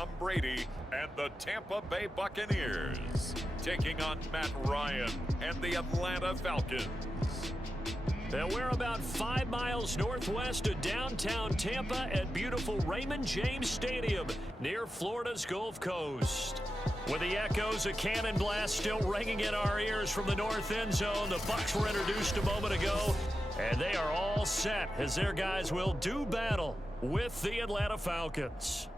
Tom Brady and the Tampa Bay Buccaneers, taking on Matt Ryan and the Atlanta Falcons. And we're about 5 miles northwest of downtown Tampa at beautiful Raymond James Stadium near Florida's Gulf Coast. With the echoes of cannon blast still ringing in our ears from the north end zone, the Bucs were introduced a moment ago, and they are all set as their guys will do battle with the Atlanta Falcons.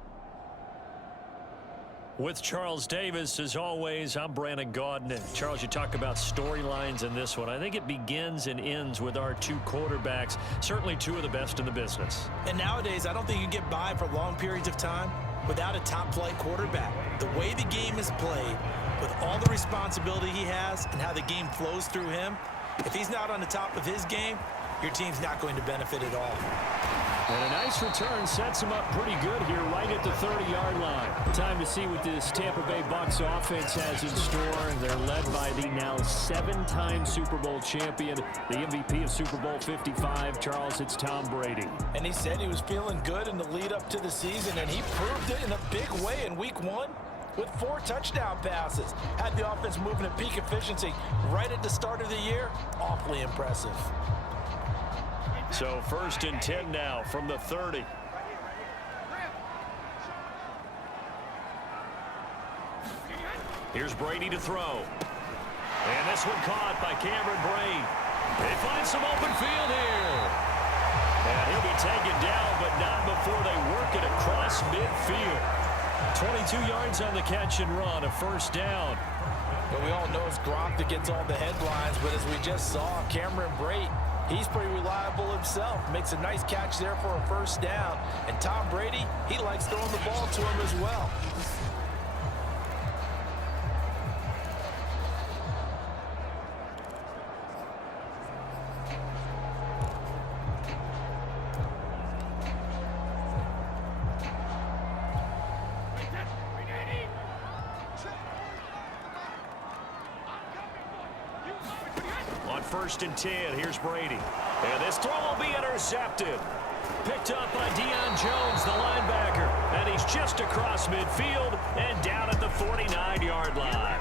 With Charles Davis, as always, I'm Brandon Gaudin. And Charles, you talk about storylines in this one. I think it begins and ends with our two quarterbacks, certainly two of the best in the business. And nowadays, I don't think you can get by for long periods of time without a top-flight quarterback. The way the game is played, with all the responsibility he has and how the game flows through him, if he's not on the top of his game, your team's not going to benefit at all. And a nice return sets him up pretty good here right at the 30-yard line. Time to see what this Tampa Bay Bucs offense has in store. They're led by the now 7-time Super Bowl champion, the MVP of Super Bowl 55. Charles, it's Tom Brady. And he said he was feeling good in the lead up to the season, and he proved it in a big way in Week 1 with 4 touchdown passes. Had the offense moving at peak efficiency right at the start of the year. Awfully impressive. So 1st and 10 now from the 30. Here's Brady to throw. And this one caught by Cameron Brate. They find some open field here. And he'll be taken down, but not before they work it across midfield. 22 yards on the catch and run, a 1st down. Well, we all know it's Gronk that gets all the headlines, but as we just saw, Cameron Brate, he's pretty reliable himself. Makes a nice catch there for a 1st down. And Tom Brady, he likes throwing the ball to him as well. On 1st and 10, here's Brady. And this throw will be intercepted. Picked up by Deion Jones, the linebacker. And he's just across midfield and down at the 49-yard line.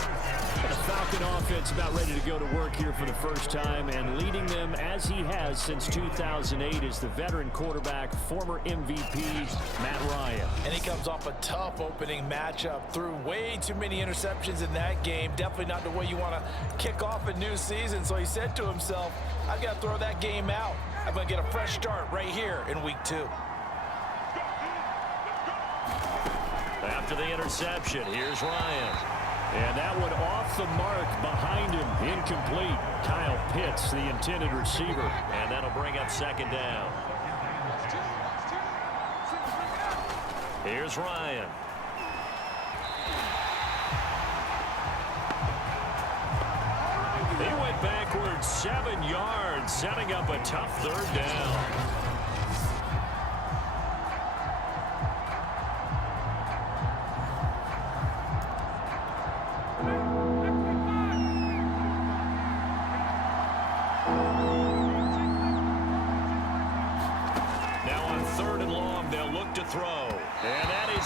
The Falcon offense about ready to go to work here for the first time, and leading them as he has since 2008 is the veteran quarterback, former MVP, Matt Ryan. And he comes off a tough opening matchup, threw way too many interceptions in that game. Definitely not the way you want to kick off a new season. So he said to himself, I've got to throw that game out. I'm going to get a fresh start right here in Week 2. After the interception, here's Ryan. And that one off the mark behind him, incomplete. Kyle Pitts, the intended receiver, and that'll bring up 2nd down. Here's Ryan. He went backwards 7 yards, setting up a tough 3rd down.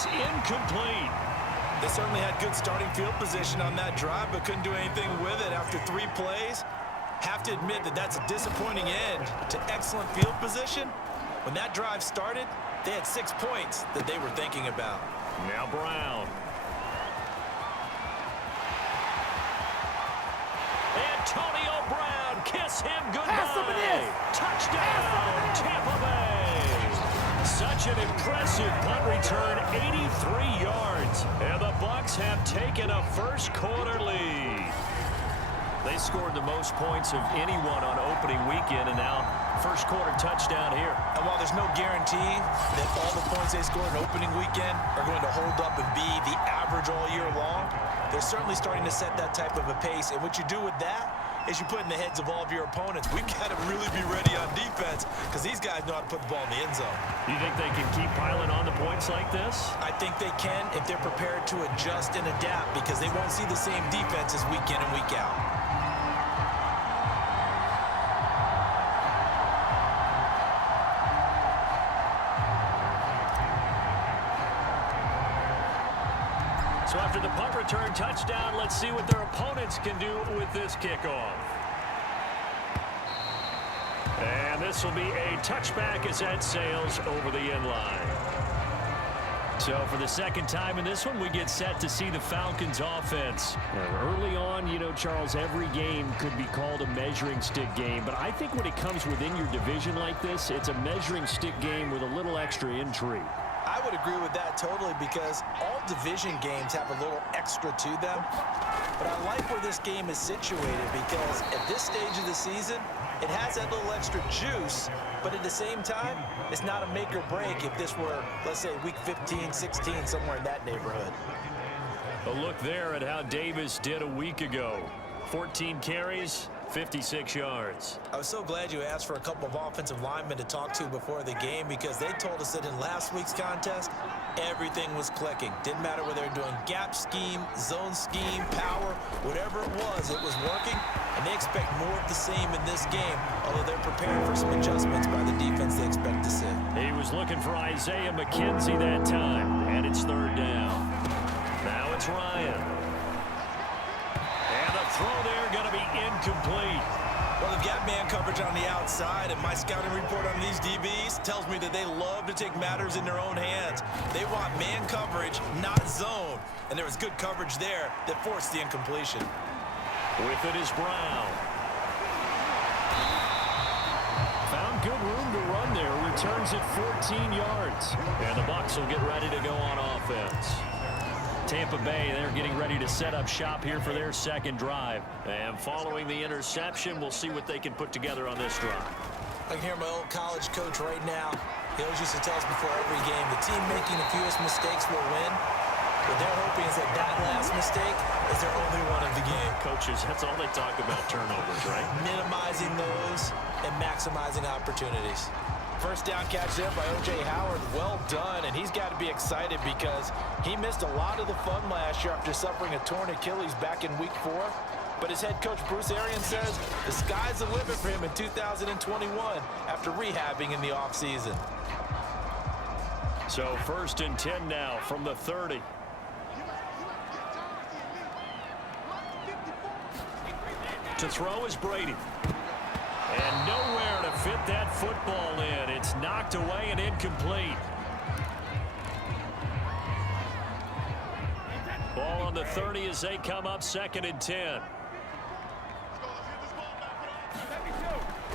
Incomplete. They certainly had good starting field position on that drive, but couldn't do anything with it after 3 plays. Have to admit that that's a disappointing end to excellent field position. When that drive started, they had 6 points that they were thinking about. Now Brown. Antonio Brown, kiss him goodbye. Touchdown, Tampa Bay. Such an impressive punt return, 83 yards. And the Bucs have taken a 1st quarter lead. They scored the most points of anyone on opening weekend, and now 1st quarter touchdown here. And while there's no guarantee that all the points they scored in opening weekend are going to hold up and be the average all year long, they're certainly starting to set that type of a pace. And what you do with that is you put in the heads of all of your opponents, we've got to really be ready on defense because these guys know how to put the ball in the end zone. You think they can keep piling on the points like this? I think they can if they're prepared to adjust and adapt, because they won't see the same defenses week in and week out. So after the punt return touchdown, let's see what their opponents can do with this kickoff. And this will be a touchback as that sails over the end line. So for the second time in this one, we get set to see the Falcons offense. Early on, you know, Charles, every game could be called a measuring stick game. But I think when it comes within your division like this, it's a measuring stick game with a little extra intrigue. I would agree with that totally because all division games have a little extra to them. But I like where this game is situated because at this stage of the season, it has that little extra juice, but at the same time, it's not a make or break if this were, let's say, week 15, 16, somewhere in that neighborhood. A look there at how Davis did a week ago. 14 carries, 56 yards. I was so glad you asked for a couple of offensive linemen to talk to before the game because they told us that in last week's contest, everything was clicking. Didn't matter whether they're doing gap scheme, zone scheme, power, whatever it was working. And they expect more of the same in this game, although they're preparing for some adjustments by the defense they expect to see. He was looking for Isaiah McKenzie that time, and it's third down. Now it's Ryan. And the throw there going to be incomplete. Well, they've got man coverage on the outside, and my scouting report on these DBs tells me that they love to take matters in their own hands. They want man coverage, not zone. And there was good coverage there that forced the incompletion. With it is Brown. Found good room to run there. Returns it 14 yards. And the Bucs will get ready to go on offense. Tampa Bay, they're getting ready to set up shop here for their second drive. And following the interception, we'll see what they can put together on this drive. I can hear my old college coach right now. He always used to tell us before every game, the team making the fewest mistakes will win. What they're hoping is that that last mistake is their only one of the game. Coaches, that's all they talk about, turnovers, right? Minimizing those and maximizing opportunities. First down catch there by O.J. Howard. Well done, and he's got to be excited because he missed a lot of the fun last year after suffering a torn Achilles back in week 4. But his head coach, Bruce Arians, says the sky's the limit for him in 2021 after rehabbing in the offseason. So 1st and 10 now from the 30. To throw is Brady. And nowhere to fit that football in. It's knocked away and incomplete. Ball on the 30 as they come up 2nd and 10.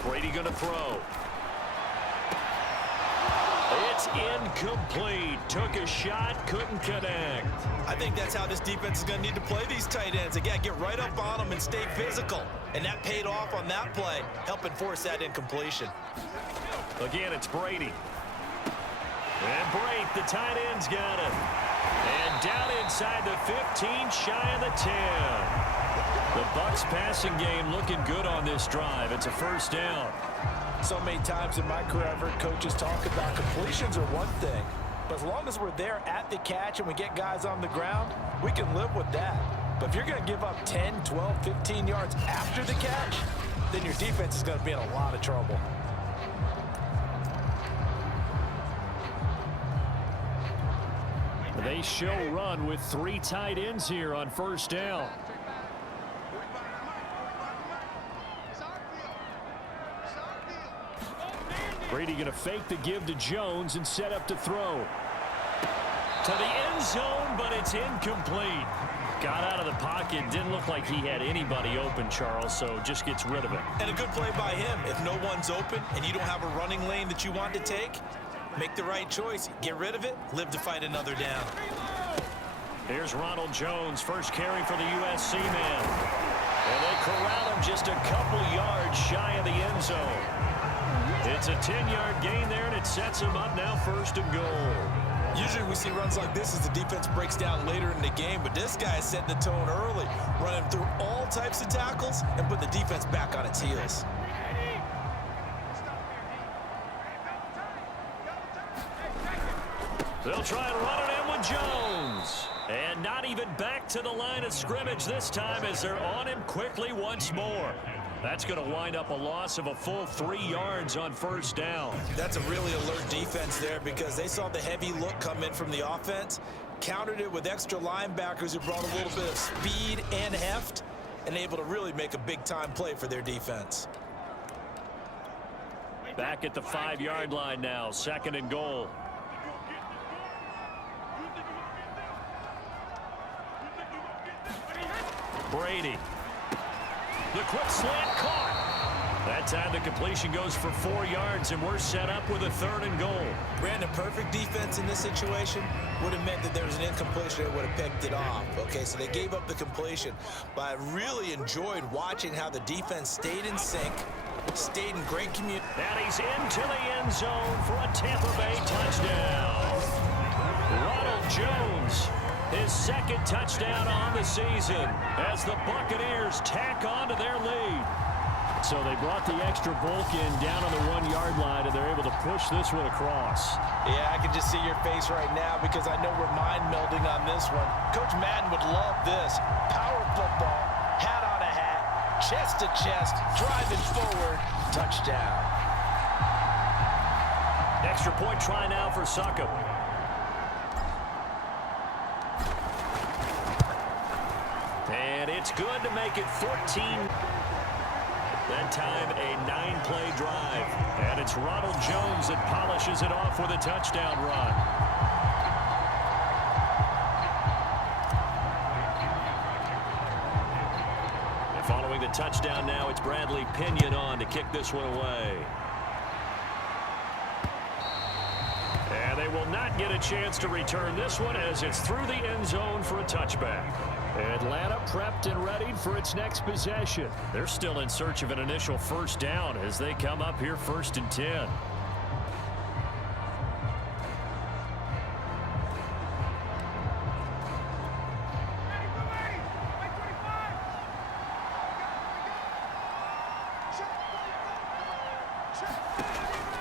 Brady going to throw. It's incomplete. Took a shot, couldn't connect. I think that's how this defense is going to need to play these tight ends. They got to get right up on them and stay physical. And that paid off on that play, helping force that incompletion. Again, it's Brady. And Brate, the tight end's got it. And down inside the 15, shy of the 10. The Bucs passing game looking good on this drive. It's a first down. So many times in my career, I've heard coaches talk about completions are one thing. But as long as we're there at the catch and we get guys on the ground, we can live with that. But if you're going to give up 10, 12, 15 yards after the catch, then your defense is going to be in a lot of trouble. They show run with 3 tight ends here on first down. Brady going to fake the give to Jones and set up to throw. To the end zone, but it's incomplete. Got out of the pocket. Didn't look like he had anybody open, Charles, so just gets rid of it. And a good play by him. If no one's open and you don't have a running lane that you want to take, make the right choice. Get rid of it. Live to fight another down. Here's Ronald Jones, first carry for the USC man. And they corral him just a couple yards shy of the end zone. It's a 10-yard gain there, and it sets him up now 1st and goal. Usually we see runs like this as the defense breaks down later in the game, but this guy is setting the tone early, running through all types of tackles and put the defense back on its heels. They'll try and run it in with Jones. And not even back to the line of scrimmage this time as they're on him quickly once more. That's going to wind up a loss of a full 3 yards on first down. That's a really alert defense there because they saw the heavy look come in from the offense, countered it with extra linebackers who brought a little bit of speed and heft and able to really make a big-time play for their defense. Back at the 5-yard line now, 2nd and goal. Brady. The quick slant caught. That time the completion goes for 4 yards, and we're set up with a 3rd and goal. Brandon, perfect defense in this situation would have meant that there was an incompletion that would have picked it off. Okay, so they gave up the completion, but I really enjoyed watching how the defense stayed in sync, stayed in great community. And he's into the end zone for a Tampa Bay touchdown. Ronald Jones, his 2nd touchdown on the season as the Buccaneers tack on to their lead. So they brought the extra bulk in down on the 1-yard line, and they're able to push this one across. Yeah, I can just see your face right now because I know we're mind melding on this one. Coach Madden would love this. Power football, hat on a hat, chest to chest, driving forward, touchdown. Extra point try now for Succop. And it's good to make it 14. That time a 9-play drive. And it's Ronald Jones that polishes it off with a touchdown run. And following the touchdown now, it's Bradley Pinion on to kick this one away. And they will not get a chance to return this one as it's through the end zone for a touchback. Atlanta prepped and readied for its next possession. They're still in search of an initial 1st down as they come up here 1st and 10.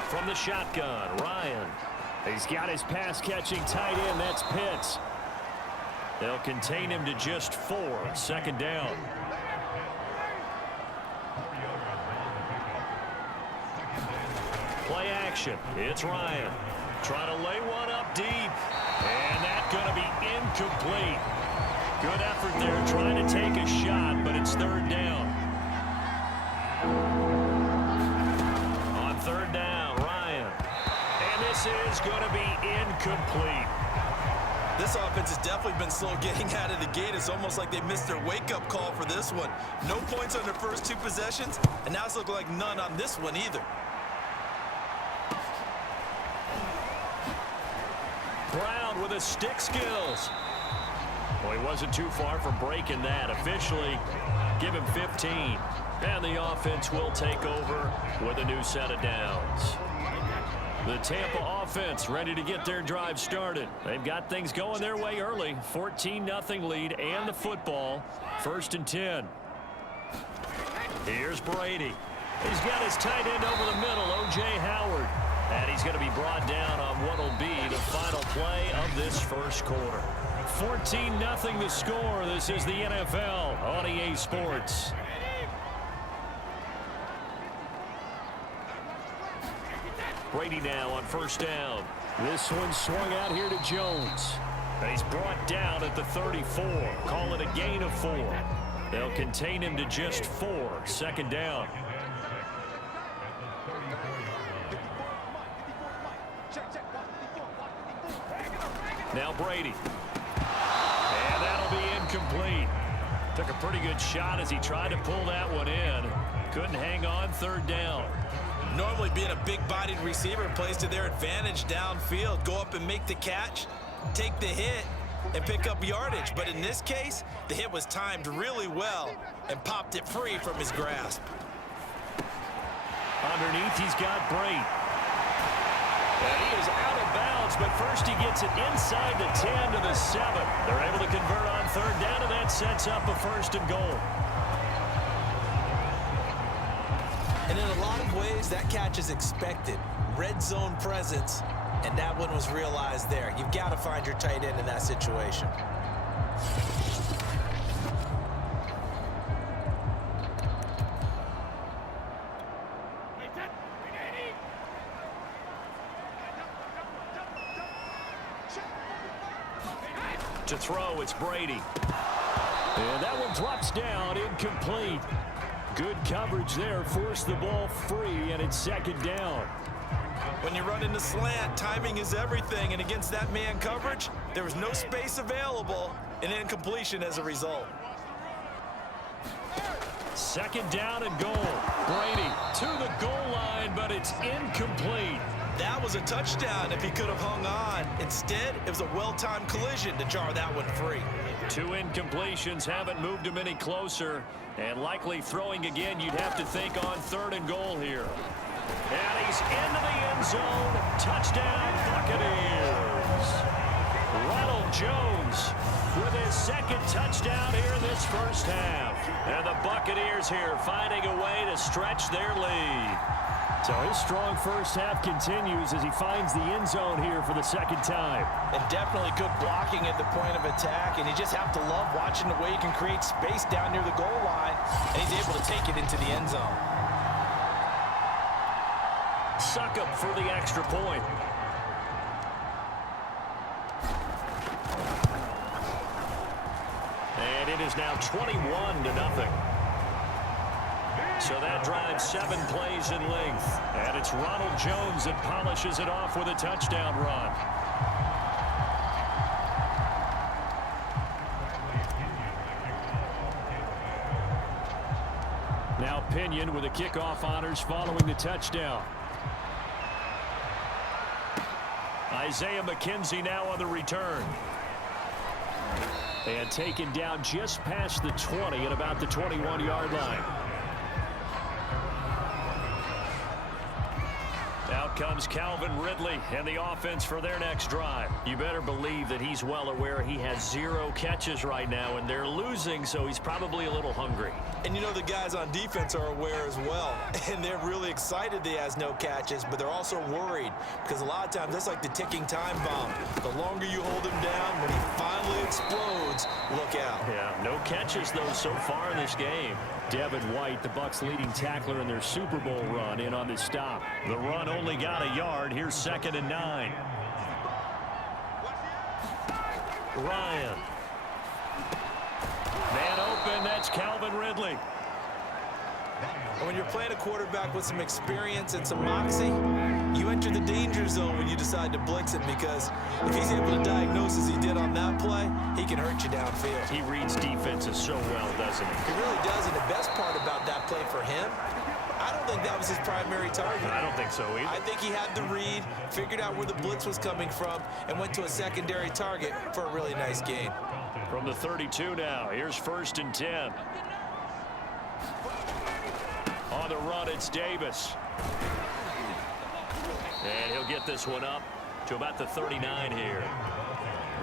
From the shotgun, Ryan. He's got his pass-catching tight end. That's Pitts. They'll contain him to just 4. 2nd down. Play action. It's Ryan. Trying to lay one up deep. And that's going to be incomplete. Good effort there trying to take a shot, but it's 3rd down. On 3rd down, Ryan. And this is going to be incomplete. This offense has definitely been slow getting out of the gate. It's almost like they missed their wake-up call for this one. No points on their first 2 possessions, and now it's looking like none on this one either. Brown with his stick skills. Well, he wasn't too far from breaking that. Officially, give him 15. And the offense will take over with a new set of downs. The Tampa offense ready to get their drive started. They've got things going their way early. 14-0 lead and the football. 1st and 10. Here's Brady. He's got his tight end over the middle, O.J. Howard. And he's going to be brought down on what will be the final play of this 1st quarter. 14-0 the score. This is the NFL on EA Sports. Brady now on 1st down. This one swung out here to Jones. And he's brought down at the 34. Call it a gain of 4. They'll contain him to just 4. 2nd down. Now Brady. And that'll be incomplete. Took a pretty good shot as he tried to pull that one in. Couldn't hang on. 3rd down. Normally being a big-bodied receiver plays to their advantage downfield. Go up and make the catch, take the hit, and pick up yardage. But in this case, the hit was timed really well and popped it free from his grasp. Underneath, he's got Brate. And he is out of bounds, but first he gets it inside the 10 to the 7. They're able to convert on 3rd down, and that sets up a 1st and goal. And in a lot of ways, that catch is expected. Red zone presence, and that one was realized there. You've got to find your tight end in that situation. To throw, it's Brady. And that one drops down, incomplete. Good coverage there, forced the ball free, and it's second down. When you run into slant, timing is everything, and against that man coverage, there was no space available, and incompletion as a result. Second down and goal. Brady to the goal line, but it's incomplete. That was a touchdown if he could have hung on. Instead, it was a well-timed collision to jar that one free. 2 incompletions haven't moved him any closer, and likely throwing again, you'd have to think on 3rd and goal here. And he's into the end zone. Touchdown, Buccaneers. Ronald Jones with his 2nd touchdown here in this first half. And the Buccaneers here finding a way to stretch their lead. So his strong first half continues as he finds the end zone here for the 2nd time. And definitely good blocking at the point of attack, and you just have to love watching the way he can create space down near the goal line, and he's able to take it into the end zone. Succop for the extra point. And it is now 21-0. So that drives 7 plays in length. And it's Ronald Jones that polishes it off with a touchdown run. Now Pinion with the kickoff honors following the touchdown. Isaiah McKenzie now on the return. And taken down just past the 20 at about the 21-yard line. Out comes Calvin Ridley and the offense for their next drive. You better believe that he's well aware he has 0 catches right now, and they're losing, so he's probably a little hungry. And you know the guys on defense are aware as well, and they're really excited that he has no catches, but they're also worried because a lot of times that's like the ticking time bomb. The longer you hold him down, when he finally explodes, look out. Yeah, no catches, though, so far in this game. Devin White, the Bucs' leading tackler in their Super Bowl run, in on this stop. The run only got a yard. Here's 2nd and 9. Ryan. Man open, that's Calvin Ridley. When you're playing a quarterback with some experience and some moxie, you enter the danger zone when you decide to blitz him, because if he's able to diagnose as he did on that play, he can hurt you downfield. He reads defenses so well, doesn't he? He really does, and the best part about that play for him, I don't think that was his primary target. I don't think so either. I think he had the read, figured out where the blitz was coming from, and went to a secondary target for a really nice gain. From the 32 now, here's 1st and 10. On the run, it's Davis. And he'll get this one up to about the 39 here.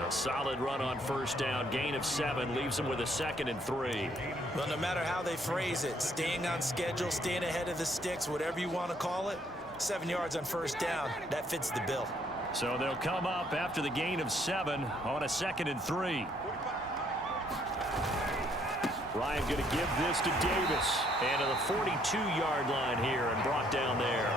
A solid run on 1st down. Gain of 7 leaves him with a 2nd and 3. Well, no matter how they phrase it, staying on schedule, staying ahead of the sticks, whatever you want to call it, 7 yards on 1st down, that fits the bill. So they'll come up after the gain of 7 on a 2nd and 3. Ryan going to give this to Davis. And to the 42-yard line here and brought down there.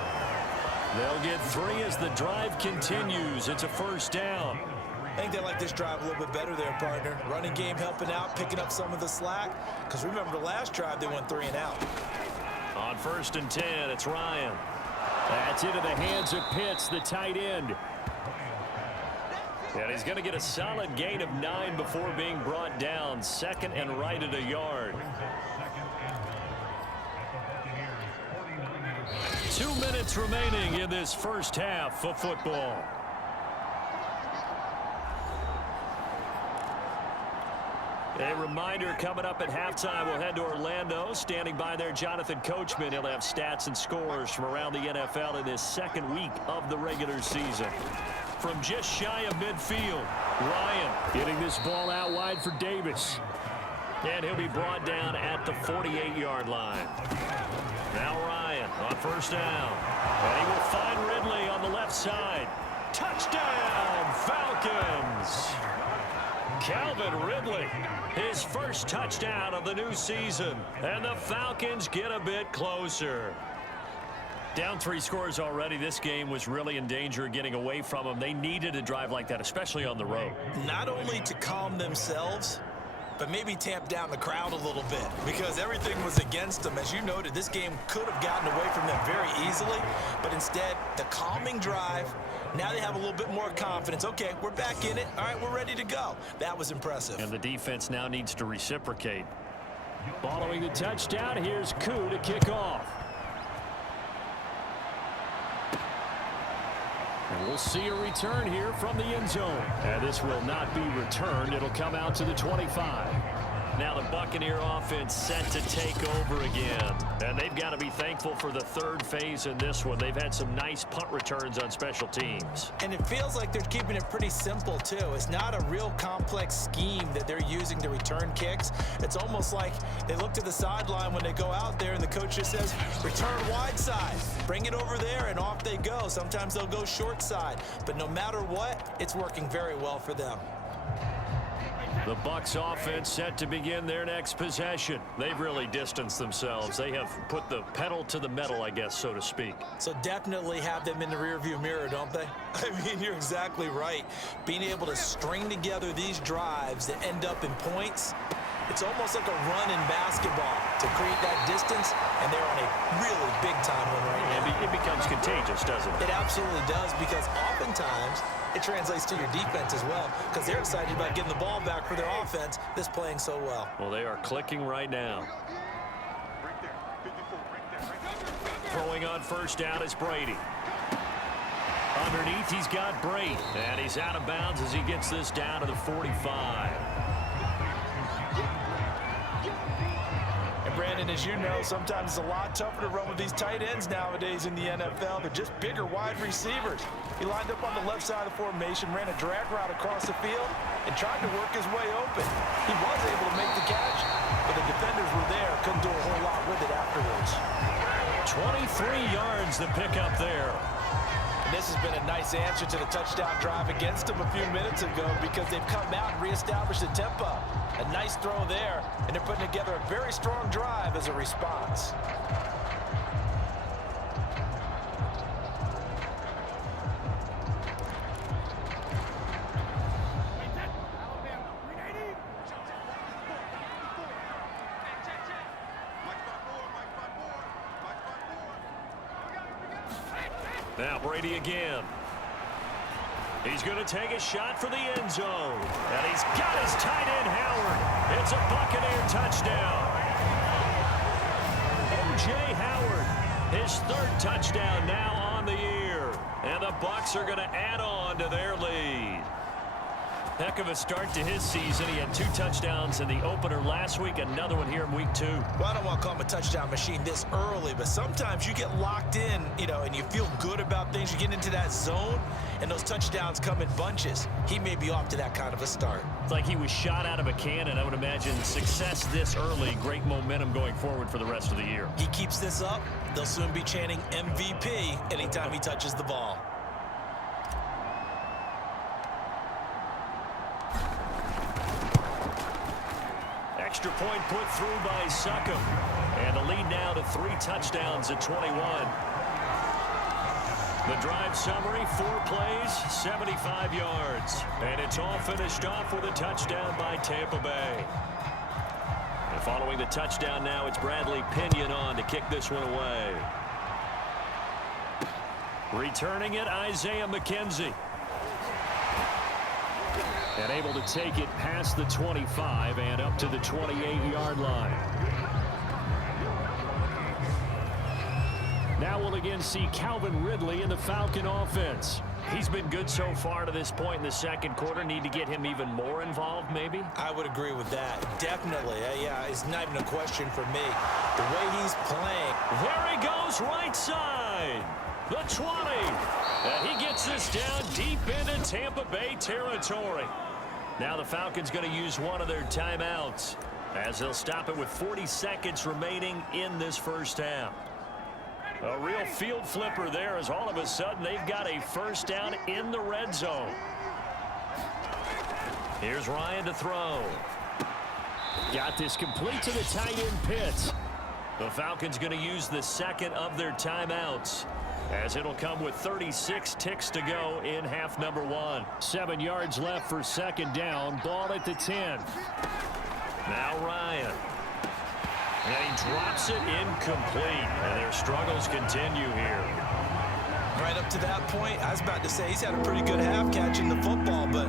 They'll get 3 as the drive continues. It's a 1st down. I think they like this drive a little bit better there, partner. Running game helping out, picking up some of the slack. Because remember the last drive, they went 3 and out. On 1st and 10, it's Ryan. That's into the hands of Pitts, the tight end. And he's going to get a solid gain of 9 before being brought down. 2nd and right at a yard. 2 minutes remaining in this first half of football. A reminder, coming up at halftime, we'll head to Orlando. Standing by there, Jonathan Coachman. He'll have stats and scores from around the NFL in this 2nd week of the regular season. From just shy of midfield, Ryan getting this ball out wide for Davis. And he'll be brought down at the 48-yard line. Now Ryan on 1st down. And he will find Ridley on the left side. Touchdown, Falcons! Calvin Ridley, his first touchdown of the new season. And the Falcons get a bit closer. Down 3 scores already. This game was really in danger of getting away from them. They needed a drive like that, especially on the road. Not only to calm themselves, but maybe tamp down the crowd a little bit because everything was against them. As you noted, this game could have gotten away from them very easily, but instead, the calming drive, now they have a little bit more confidence. Okay, we're back in it. All right, we're ready to go. That was impressive. And the defense now needs to reciprocate. Following the touchdown, here's Koo to kick off. And we'll see a return here from the end zone. And this will not be returned. It'll come out to the 25. Now the Buccaneer offense set to take over again. And they've got to be thankful for the third phase in this one. They've had some nice punt returns on special teams. And it feels like they're keeping it pretty simple, too. It's not a real complex scheme that they're using to return kicks. It's almost like they look to the sideline when they go out there and the coach just says, return wide side. Bring it over there, and off they go. Sometimes they'll go short side. But no matter what, it's working very well for them. The Bucs offense set to begin their next possession. They've really distanced themselves. They have put the pedal to the metal, I guess, so to speak. So definitely have them in the rearview mirror, don't they? I mean, you're exactly right. Being able to string together these drives that end up in points, it's almost like a run in basketball to create that distance, and they're on a really big-time one right now. It becomes contagious, doesn't it? It absolutely does, because oftentimes it translates to your defense as well, because they're excited about getting the ball back for their offense that's playing so well. Well, they are clicking right now. Throwing on first down is Brady. Underneath, he's got Brady, and he's out of bounds as he gets this down to the 45. And Brandon, as you know, sometimes it's a lot tougher to run with these tight ends nowadays in the NFL. They're just bigger wide receivers. He lined up on the left side of the formation, ran a drag route across the field, and tried to work his way open. He was able to make the catch, but the defenders were there, couldn't do a whole lot with it afterwards. 23 yards the pickup there. And this has been a nice answer to the touchdown drive against them a few minutes ago because they've come out and reestablished the tempo. A nice throw there, and they're putting together a very strong drive as a response. Now Brady again. He's going to take a shot for the end zone. And he's got his tight end, Howard. It's a Buccaneer touchdown. O.J. Howard, his third touchdown now on the year. And the Bucs are going to add on to their lead. Heck of a start to his season. He had 2 touchdowns in the opener last week, another one here in week 2. Well, I don't want to call him a touchdown machine this early, but sometimes you get locked in, and you feel good about things. You get into that zone, and those touchdowns come in bunches. He may be off to that kind of a start. It's like he was shot out of a cannon. I would imagine success this early, great momentum going forward for the rest of the year. He keeps this up, they'll soon be chanting MVP anytime he touches the ball. Extra point put through by Succop. And the lead now to 3 touchdowns at 21. The drive summary, 4 plays, 75 yards. And it's all finished off with a touchdown by Tampa Bay. And following the touchdown now, it's Bradley Pinion on to kick this one away. Returning it, Isaiah McKenzie. And able to take it past the 25 and up to the 28-yard line. Now we'll again see Calvin Ridley in the Falcon offense. He's been good so far to this point in the second quarter. Need to get him even more involved, maybe? I would agree with that. Definitely. Yeah, it's not even a question for me. The way he's playing. There he goes, right side. The 20. And he gets this down deep into Tampa Bay territory. Now the Falcons going to use one of their timeouts as they'll stop it with 40 seconds remaining in this first half. A real field flipper there as all of a sudden they've got a first down in the red zone. Here's Ryan to throw. Got this complete to the tight end Pitts. The Falcons going to use the second of their timeouts, as it'll come with 36 ticks to go in half number 1. 7 yards left for second down. Ball at the 10. Now Ryan. And he drops it incomplete. And their struggles continue here. Right up to that point, I was about to say he's had a pretty good half catching the football, but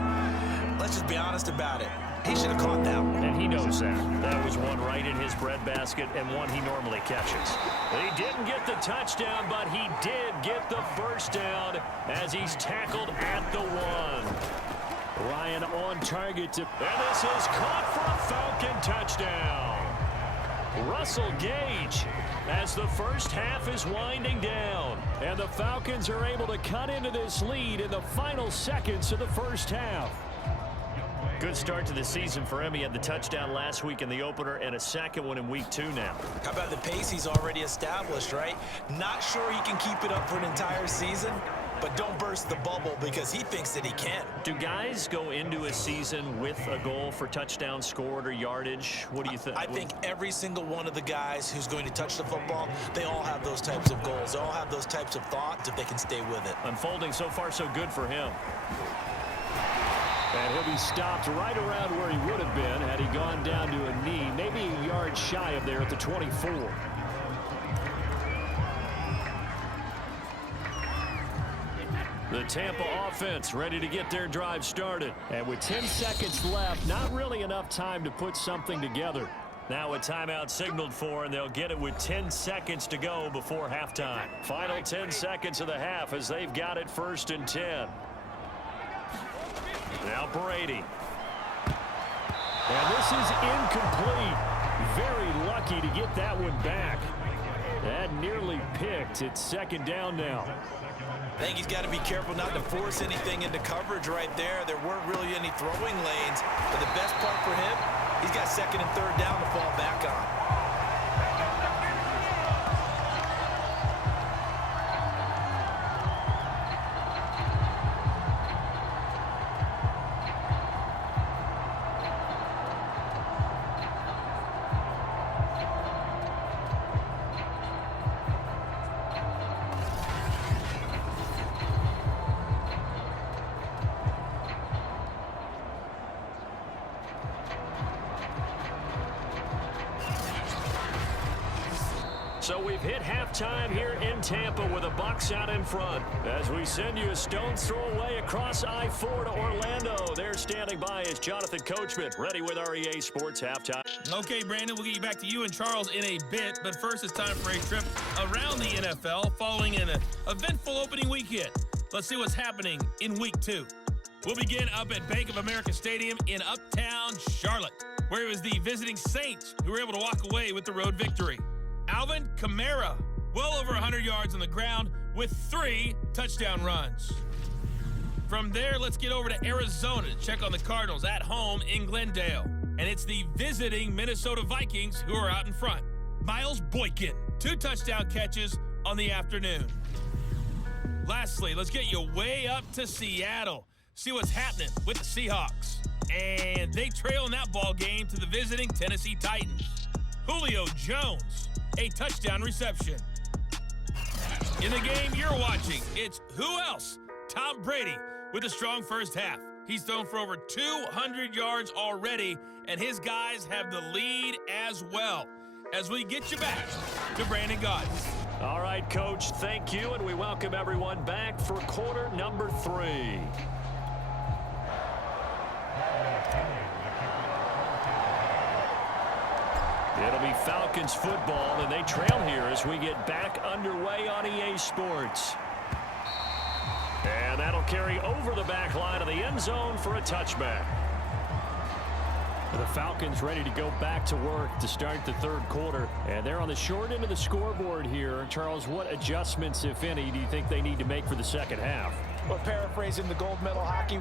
let's just be honest about it. He should have caught that one. And he knows that. That was one right in his breadbasket and one he normally catches. He didn't get the touchdown, but he did get the first down as he's tackled at the 1. Ryan on target to, and this is caught for a Falcon touchdown. Russell Gage, as the first half is winding down, and the Falcons are able to cut into this lead in the final seconds of the first half. Good start to the season for him. He had the touchdown last week in the opener and a second one in week 2 now. How about the pace he's already established, right? Not sure he can keep it up for an entire season, but don't burst the bubble because he thinks that he can. Do guys go into a season with a goal for touchdown scored or yardage? What do you think? I think every single one of the guys who's going to touch the football, they all have those types of goals. They all have those types of thoughts if they can stay with it. Unfolding so far so good for him. And he'll be stopped right around where he would have been had he gone down to a knee, maybe a yard shy of there at the 24. The Tampa offense ready to get their drive started. And with 10 seconds left, not really enough time to put something together. Now a timeout signaled for, and they'll get it with 10 seconds to go before halftime. Final 10 seconds of the half as they've got it 1st and 10. Now Brady. And this is incomplete. Very lucky to get that one back. That nearly picked. It's second down now. I think he's got to be careful not to force anything into coverage right there. There weren't really any throwing lanes. But the best part for him, he's got second and third down to fall back on. So we've hit halftime here in Tampa with the Bucs out in front. As we send you a stone's throw away across I-4 to Orlando. There standing by is Jonathan Coachman, ready with our EA Sports Halftime. Okay, Brandon, we'll get you back to you and Charles in a bit. But first, it's time for a trip around the NFL following an eventful opening weekend. Let's see what's happening in week 2. We'll begin up at Bank of America Stadium in Uptown Charlotte, where it was the visiting Saints who were able to walk away with the road victory. Alvin Kamara, well over 100 yards on the ground with 3 touchdown runs. From there, let's get over to Arizona to check on the Cardinals at home in Glendale. And it's the visiting Minnesota Vikings who are out in front. Miles Boykin, 2 touchdown catches on the afternoon. Lastly, let's get you way up to Seattle. See what's happening with the Seahawks. And they trail in that ball game to the visiting Tennessee Titans. Julio Jones, a touchdown reception. In the game you're watching, it's who else? Tom Brady with a strong first half. He's thrown for over 200 yards already, and his guys have the lead as well. As we get you back to Brandon Gaudin. All right, Coach, thank you, and we welcome everyone back for quarter number 3. It'll be Falcons football, and they trail here as we get back underway on EA Sports. And that'll carry over the back line of the end zone for a touchback. The Falcons ready to go back to work to start the third quarter. And they're on the short end of the scoreboard here. Charles, what adjustments, if any, do you think they need to make for the second half? Well, paraphrasing the gold medal hockey,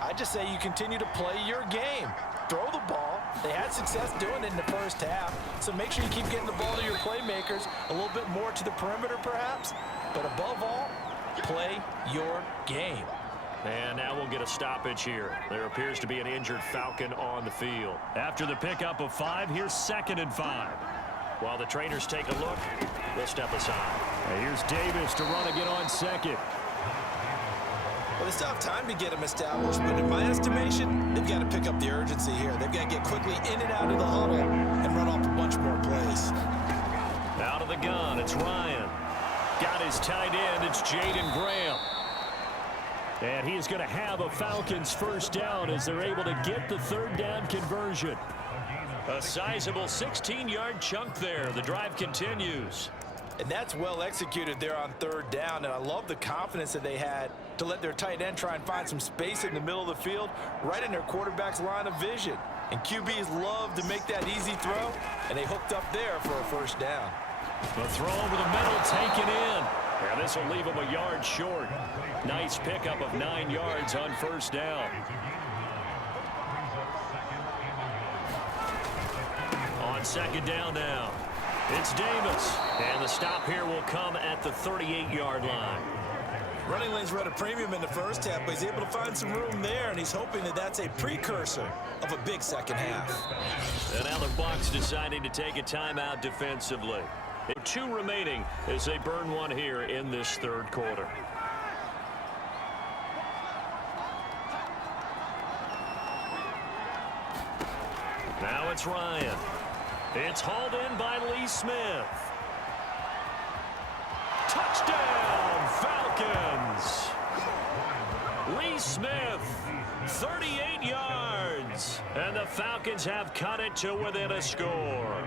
I just say you continue to play your game. Throw the ball. They had success doing it in the first half. So make sure you keep getting the ball to your playmakers, a little bit more to the perimeter perhaps. But above all, play your game. And now we'll get a stoppage here. There appears to be an injured Falcon on the field. After the pickup of 5, here's 2nd and 5. While the trainers take a look, we'll step aside. And here's Davis to run again on second. Well, they still have time to get him established, but in my estimation, they've got to pick up the urgency here. They've got to get quickly in and out of the huddle and run off a bunch more plays. Out of the gun, it's Ryan. Got his tight end, it's Jaden Graham. And he is going to have a Falcons first down as they're able to get the third down conversion. A sizable 16-yard chunk there. The drive continues. And that's well executed there on third down, and I love the confidence that they had to let their tight end try and find some space in the middle of the field, right in their quarterback's line of vision. And QBs love to make that easy throw, and they hooked up there for a first down. The throw over the middle taken in. And this will leave him a yard short. Nice pickup of 9 yards on first down. On second down now, it's Davis. And the stop here will come at the 38-yard line. Running lanes were at a premium in the first half, but he's able to find some room there, and he's hoping that that's a precursor of a big second half. And now the Bucs deciding to take a timeout defensively. 2 remaining as they burn one here in this third quarter. Now it's Ryan. It's hauled in by Lee Smith. Touchdown, Falcons! Lee Smith, 38 yards. And the Falcons have cut it to within a score.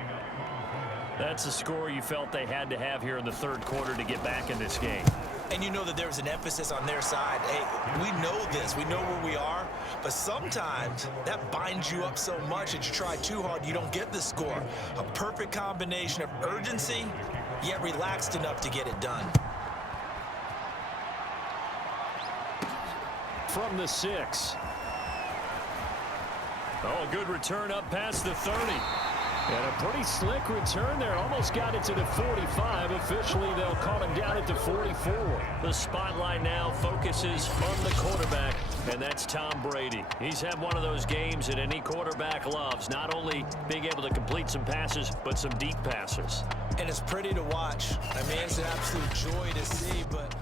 That's the score you felt they had to have here in the third quarter to get back in this game. And you know that there's an emphasis on their side. Hey, we know this. We know where we are. But sometimes that binds you up so much that you try too hard, you don't get the score. A perfect combination of urgency, yet relaxed enough to get it done. From the 6. Oh, a good return up past the 30. And a pretty slick return there. Almost got it to the 45. Officially, they'll call him down at the 44. The spotlight now focuses on the quarterback, and that's Tom Brady. He's had one of those games that any quarterback loves, not only being able to complete some passes, but some deep passes. And it's pretty to watch. I mean, it's an absolute joy to see, but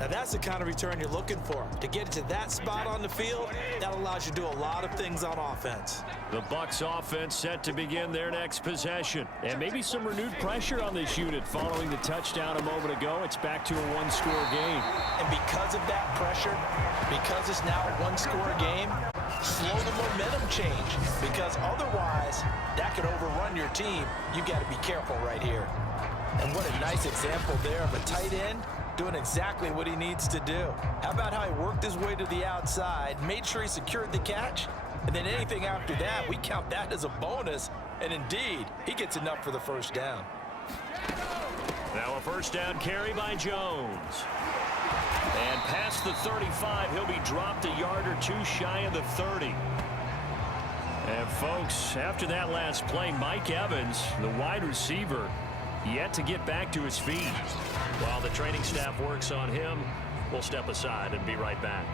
now that's the kind of return you're looking for. To get it to that spot on the field, that allows you to do a lot of things on offense. The Bucs offense set to begin their next possession. And maybe some renewed pressure on this unit following the touchdown a moment ago. It's back to a one-score game. And because of that pressure, because it's now a one-score game, slow the momentum change. Because otherwise, that could overrun your team. You've got to be careful right here. And what a nice example there of a tight end doing exactly what he needs to do. How about how he worked his way to the outside, made sure he secured the catch, and then anything after that, we count that as a bonus. And indeed, he gets enough for the first down. Now a first down carry by Jones. And past the 35, he'll be dropped a yard or two shy of the 30. And folks, after that last play, Mike Evans, the wide receiver, yet to get back to his feet. While the training staff works on him, we'll step aside and be right back.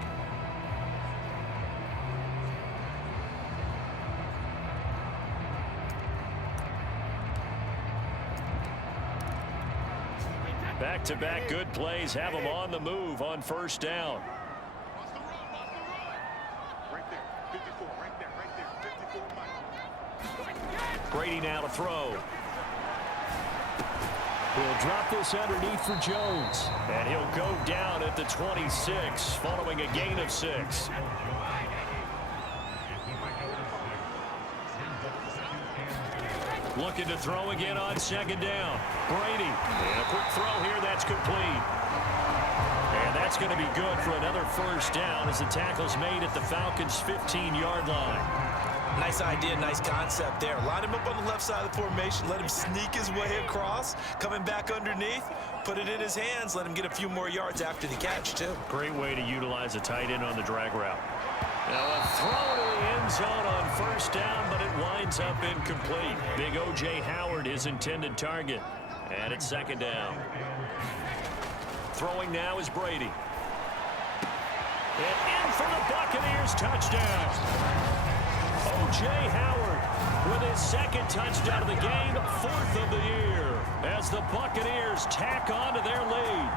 Back-to-back good plays have them on the move on first down. Brady now to throw. He'll drop this underneath for Jones. And he'll go down at the 26 following a gain of 6. Looking to throw again on second down. Brady. And a quick throw here. That's complete. And that's going to be good for another first down as the tackle's made at the Falcons' 15-yard line. Nice idea, nice concept there. Line him up on the left side of the formation. Let him sneak his way across. Coming back underneath. Put it in his hands. Let him get a few more yards after the catch, too. Great way to utilize a tight end on the drag route. Now a throw to the end zone on first down, but it winds up incomplete. Big O.J. Howard, his intended target. And it's second down. Throwing now is Brady. And in for the Buccaneers touchdown. O.J. Howard with his second touchdown of the game, 4th of the year, as the Buccaneers tack on to their lead.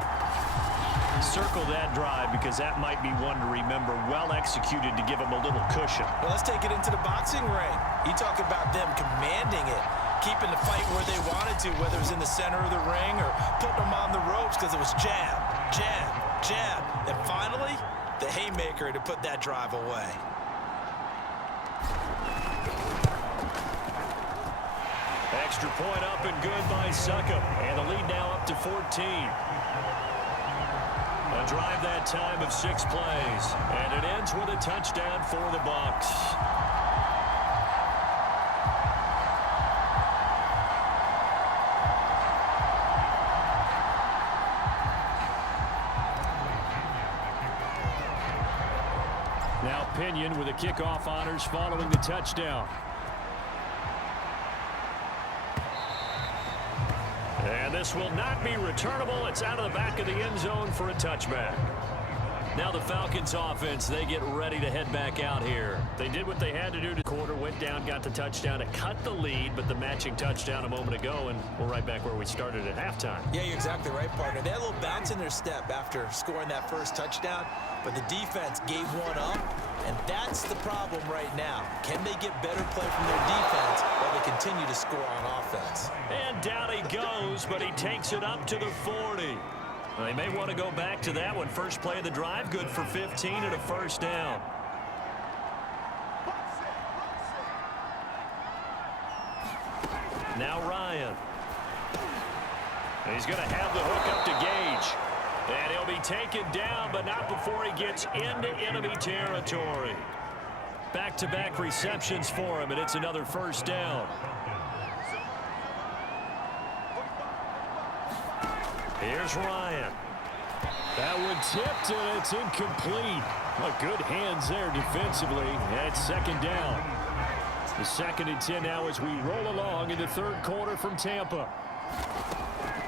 Circle that drive because that might be one to remember. Well executed to give him a little cushion. Well, let's take it into the boxing ring. You talk about them commanding it, keeping the fight where they wanted to, whether it was in the center of the ring or putting them on the ropes because it was jab, jab, jab. And finally, the haymaker to put that drive away. Extra point up and good by Succop. And the lead now up to 14. A drive that time of 6 plays. And it ends with a touchdown for the Bucs. Now Pinion with the kickoff honors following the touchdown. And this will not be returnable. It's out of the back of the end zone for a touchback. Now the Falcons offense, they get ready to head back out here. They did what they had to do. The quarter went down, got the touchdown to cut the lead, but the matching touchdown a moment ago, and we're right back where we started at halftime. Yeah, you're exactly right, partner. They had a little bounce in their step after scoring that first touchdown, but the defense gave one up, and that's the problem right now. Can they get better play from their defense while they continue to score on offense? And down he goes, but he takes it up to the 40. They may want to go back to that one. First play of the drive, good for 15 and a first down. Now Ryan. He's going to have the hook up to Gage. And he'll be taken down, but not before he gets into enemy territory. Back-to-back receptions for him, and it's another first down. Here's Ryan. That one tipped, and it's incomplete. Well, good hands there defensively. That's second down. The 2nd and 10 now as we roll along in the third quarter from Tampa.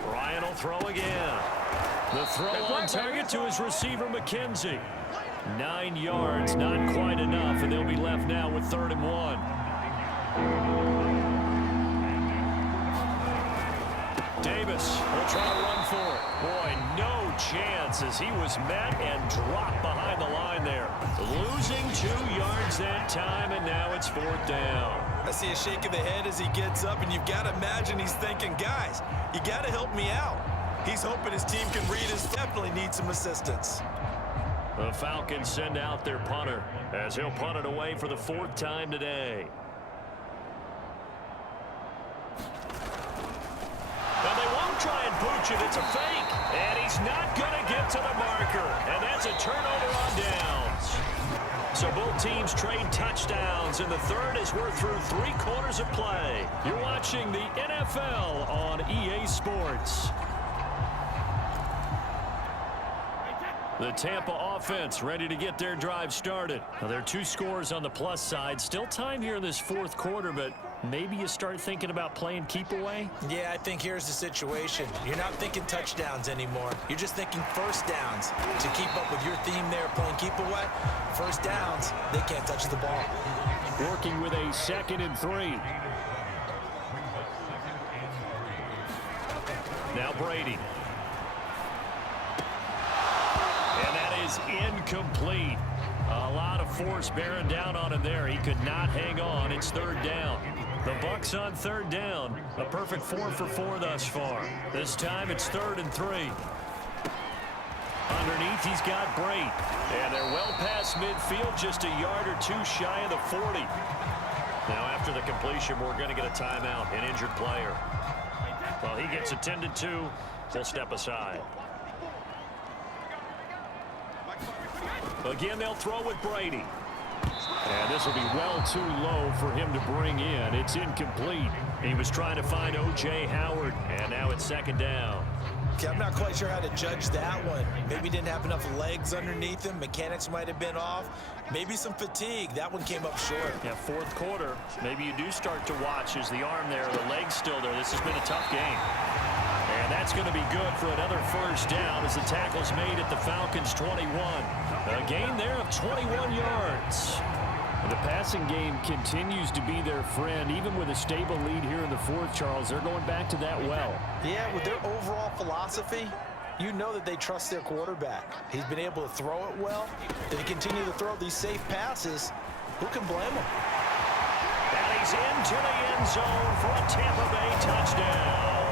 Ryan will throw again. The throw on target to his receiver, McKenzie. 9 yards, not quite enough, and they'll be left now with 3rd and 1. Davis will try to run for it. Boy, no chance as he was met and dropped behind the line there. Losing 2 yards that time, and now it's 4th down. I see a shake of the head as he gets up, and you've got to imagine he's thinking, guys, you got to help me out. He's hoping his team can read his definitely needs some assistance. The Falcons send out their punter as he'll punt it away for the 4th time today. And they won't try and pooch it. It's a fake. And he's not going to get to the marker. And that's a turnover on downs. So both teams trade touchdowns in the third as we're through 3 quarters of play. You're watching the NFL on EA Sports. The Tampa offense ready to get their drive started. Now, there are 2 scores on the plus side. Still time here in this 4th quarter, but maybe you start thinking about playing keep away? Yeah, I think here's the situation. You're not thinking touchdowns anymore. You're just thinking first downs. To keep up with your theme there, playing keep away, first downs, they can't touch the ball. Working with a 2nd and 3. Now Brady. And that is incomplete. A lot of force bearing down on him there. He could not hang on. It's 3rd down. The Bucs on 3rd down. A perfect 4 for 4 thus far. This time it's 3rd and 3. Underneath he's got Brate. And they're well past midfield, just a yard or 2 shy of the 40. Now after the completion, we're going to get a timeout, an injured player. Well, he gets attended to. We'll step aside. Again, they'll throw with Brady. And this will be well too low for him to bring in. It's incomplete. He was trying to find O.J. Howard, and now it's 2nd down. Okay, I'm not quite sure how to judge that one. Maybe he didn't have enough legs underneath him. Mechanics might have been off. Maybe some fatigue. That one came up short. Yeah, 4th quarter. Maybe you do start to watch as the arm there, the leg's still there. This has been a tough game. And that's going to be good for another first down as the tackle's made at the Falcons' 21. A gain there of 21 yards. The passing game continues to be their friend. Even with a stable lead here in the fourth, Charles, they're going back to that well. Yeah, with their overall philosophy, you know that they trust their quarterback. He's been able to throw it well. If he continue to throw these safe passes, who can blame him? And he's into the end zone for a Tampa Bay touchdown.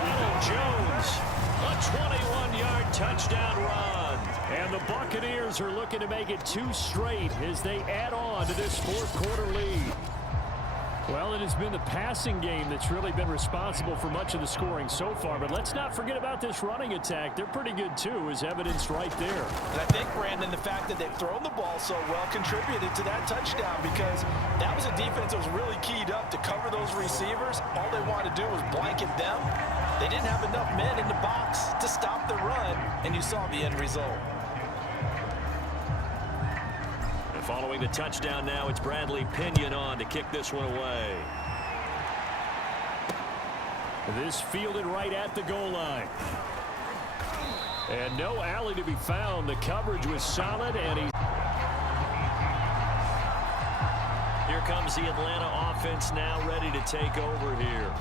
Ronald Jones, a 21-yard touchdown run. And the Buccaneers are looking to make it 2 straight as they add on to this fourth quarter lead. Well, it has been the passing game that's really been responsible for much of the scoring so far. But let's not forget about this running attack. They're pretty good, too, as evidenced right there. And I think, Brandon, the fact that they've thrown the ball so well contributed to that touchdown, because that was a defense that was really keyed up to cover those receivers. All they wanted to do was blanket them. They didn't have enough men in the box to stop the run, and you saw the end result. Following the touchdown now, it's Bradley Pinion on to kick this one away. This fielded right at the goal line. And no alley to be found. The coverage was solid, and he's... Here comes the Atlanta offense now ready to take over here.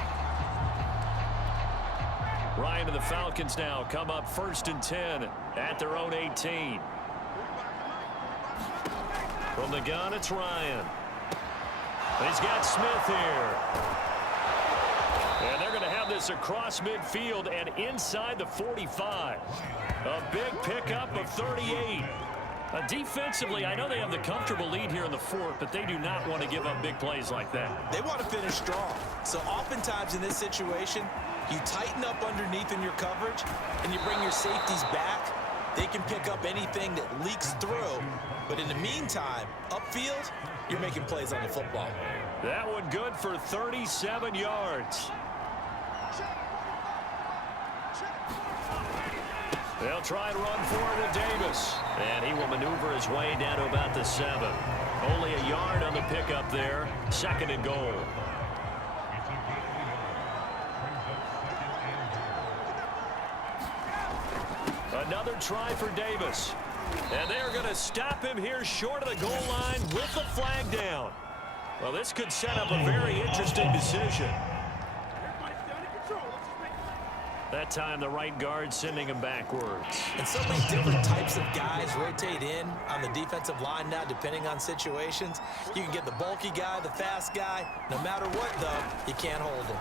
Ryan and the Falcons now come up 1st and 10 at their own 18. From the gun, it's Ryan. He's got Smith here. And they're going to have this across midfield and inside the 45. A big pickup of 38. Defensively, I know they have the comfortable lead here in the fourth, but they do not want to give up big plays like that. They want to finish strong. So oftentimes in this situation, you tighten up underneath in your coverage, and you bring your safeties back. They can pick up anything that leaks through. But in the meantime, upfield, you're making plays on the football. That one good for 37 yards. They'll try and run forward with Davis. And he will maneuver his way down to about the 7. Only a yard on the pickup there. 2nd and goal. Another try for Davis. And they're going to stop him here short of the goal line with the flag down. Well, this could set up a very interesting decision. That time, the right guard sending him backwards. And so many different types of guys rotate in on the defensive line now, depending on situations. You can get the bulky guy, the fast guy. No matter what, though, you can't hold him.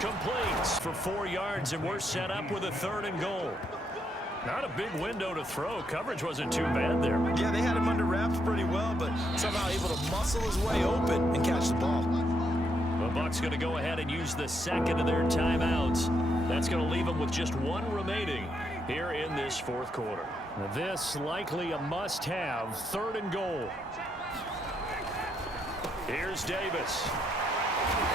Completes for 4 yards, and we're set up with a 3rd and goal. Not a big window to throw. Coverage wasn't too bad there. Yeah, they had him under wraps pretty well, but somehow able to muscle his way open and catch the ball. The Bucs going to go ahead and use the 2nd of their timeouts. That's going to leave them with just 1 remaining here in this 4th quarter. This likely a must-have. 3rd and goal. Here's Davis.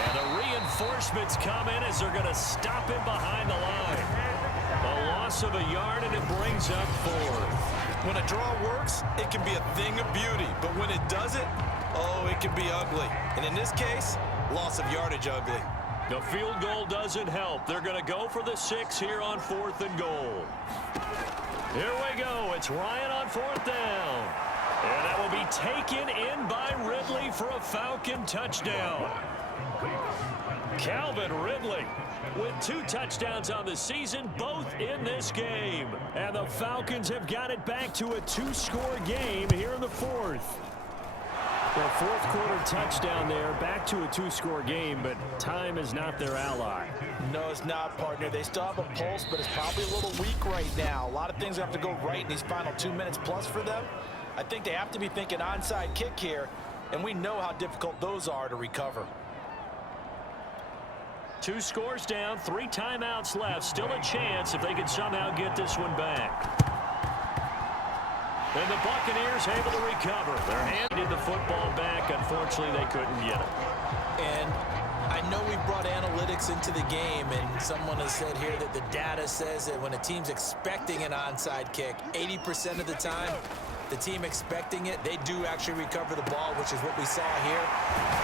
And the reinforcements come in as they're going to stop him behind the line. A loss of a yard, and it brings up 4th. When a draw works, it can be a thing of beauty. But when it doesn't, oh, it can be ugly. And in this case, loss of yardage ugly. The field goal doesn't help. They're going to go for the 6 here on 4th and goal. Here we go. It's Ryan on 4th down. And that will be taken in by Ridley for a Falcon touchdown. Calvin Ridley with 2 touchdowns on the season, both in this game. And the Falcons have got it back to a 2-score game here in the 4th. The 4th quarter touchdown there, back to a 2-score game, but time is not their ally. No, it's not, partner. They still have a pulse, but it's probably a little weak right now. A lot of things have to go right in these final 2 minutes plus for them. I think they have to be thinking onside kick here, and we know how difficult those are to recover. 2 scores down, 3 timeouts left. Still a chance if they can somehow get this one back. And the Buccaneers able to recover. They're handed the football back. Unfortunately, they couldn't get it. And I know we brought analytics into the game, and someone has said here that the data says that when a team's expecting an onside kick, 80% of the time, the team expecting it, they do actually recover the ball, which is what we saw here.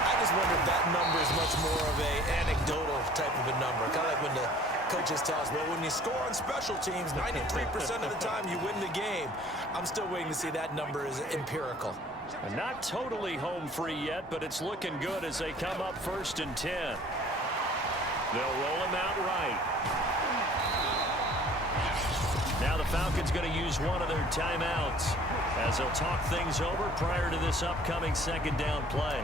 I just wonder if that number is much more of an anecdotal type of a number. Kind of like when the coaches tell us, well, when you score on special teams, 93% of the time you win the game. I'm still waiting to see that number is empirical. And not totally home free yet, but it's looking good as they come up 1st and 10. They'll roll him out right. Now the Falcons going to use one of their timeouts as they'll talk things over prior to this upcoming 2nd down play.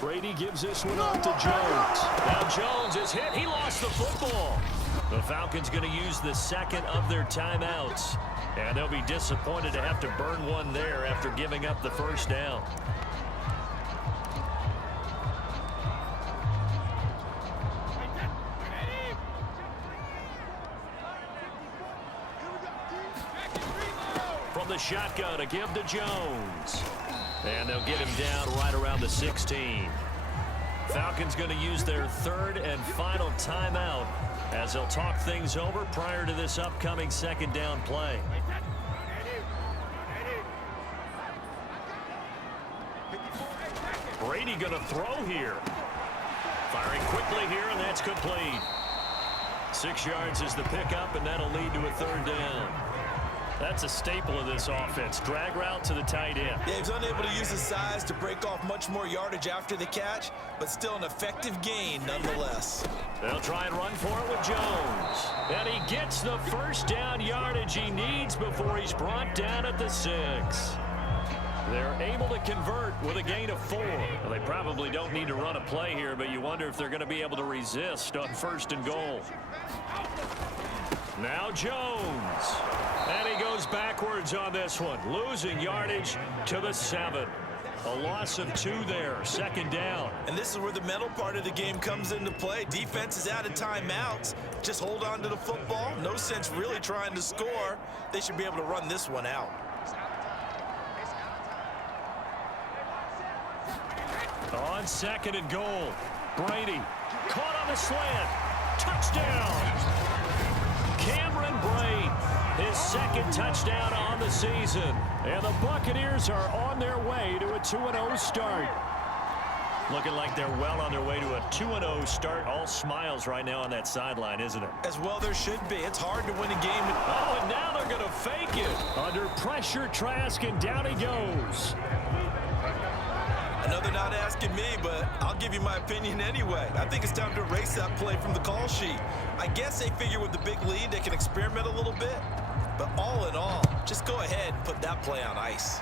Brady gives this one off to Jones. Now Jones is hit. He lost the football. The Falcons going to use the 2nd of their timeouts. And they'll be disappointed to have to burn one there after giving up the 1st down. From the shotgun, a give to Jones. And they'll get him down right around the 16. Falcons going to use their 3rd and final timeout as they'll talk things over prior to this upcoming 2nd down play. Brady going to throw here. Firing quickly here, and that's complete. 6 yards is the pickup, and that'll lead to a 3rd down. That's a staple of this offense. Drag route to the tight end. Yeah, he's unable to use his size to break off much more yardage after the catch, but still an effective gain nonetheless. They'll try and run for it with Jones. And he gets the 1st down yardage he needs before he's brought down at the 6. They're able to convert with a gain of 4. Well, they probably don't need to run a play here, but you wonder if they're going to be able to resist on 1st and goal. Now Jones. And he goes backwards on this one, losing yardage to the 7. A loss of 2 there, 2nd down. And this is where the mental part of the game comes into play. Defense is out of timeouts. Just hold on to the football. No sense really trying to score. They should be able to run this one out. On 2nd and goal, Brady caught on the slant. Touchdown. Cameron Brate, his 2nd touchdown on the season. And the Buccaneers are on their way to a 2-0 start. Looking like they're well on their way to a 2-0 start. All smiles right now on that sideline, isn't it? As well there should be. It's hard to win a game. Oh, and now they're going to fake it. Under pressure, Trask, and down he goes. I know they're not asking me, but I'll give you my opinion anyway. I think it's time to erase that play from the call sheet. I guess they figure with the big lead they can experiment a little bit. But all in all, just go ahead and put that play on ice.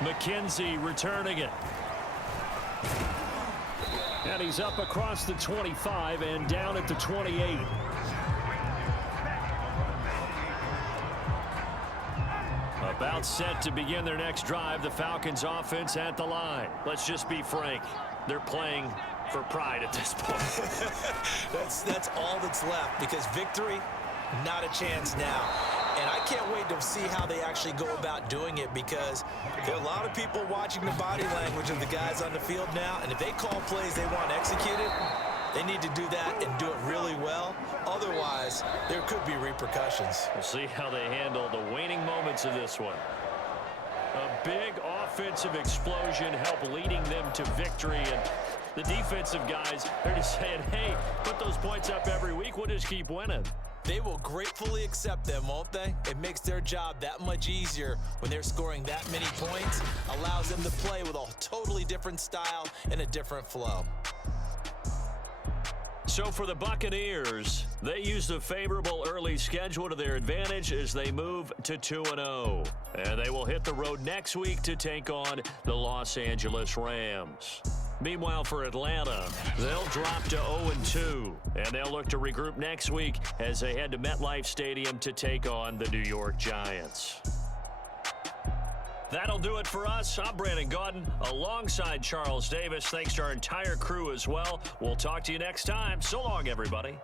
McKenzie returning it. And he's up across the 25 and down at the 28. About set to begin their next drive, the Falcons offense at the line. Let's just be frank. They're playing for pride at this point. That's all that's left, because victory, not a chance now. And I can't wait to see how they actually go about doing it, because there are a lot of people watching the body language of the guys on the field now, and if they call plays they want executed, they need to do that and do it really well. Otherwise, there could be repercussions. We'll see how they handle the waning moments of this one. A big offensive explosion helped leading them to victory, and the defensive guys, they're just saying, hey, put those points up every week, we'll just keep winning. They will gratefully accept them, won't they? It makes their job that much easier when they're scoring that many points. Allows them to play with a totally different style and a different flow. So for the Buccaneers, they use the favorable early schedule to their advantage as they move to 2-0. And they will hit the road next week to take on the Los Angeles Rams. Meanwhile, for Atlanta, they'll drop to 0-2, and they'll look to regroup next week as they head to MetLife Stadium to take on the New York Giants. That'll do it for us. I'm Brandon Gaudin alongside Charles Davis. Thanks to our entire crew as well. We'll talk to you next time. So long, everybody.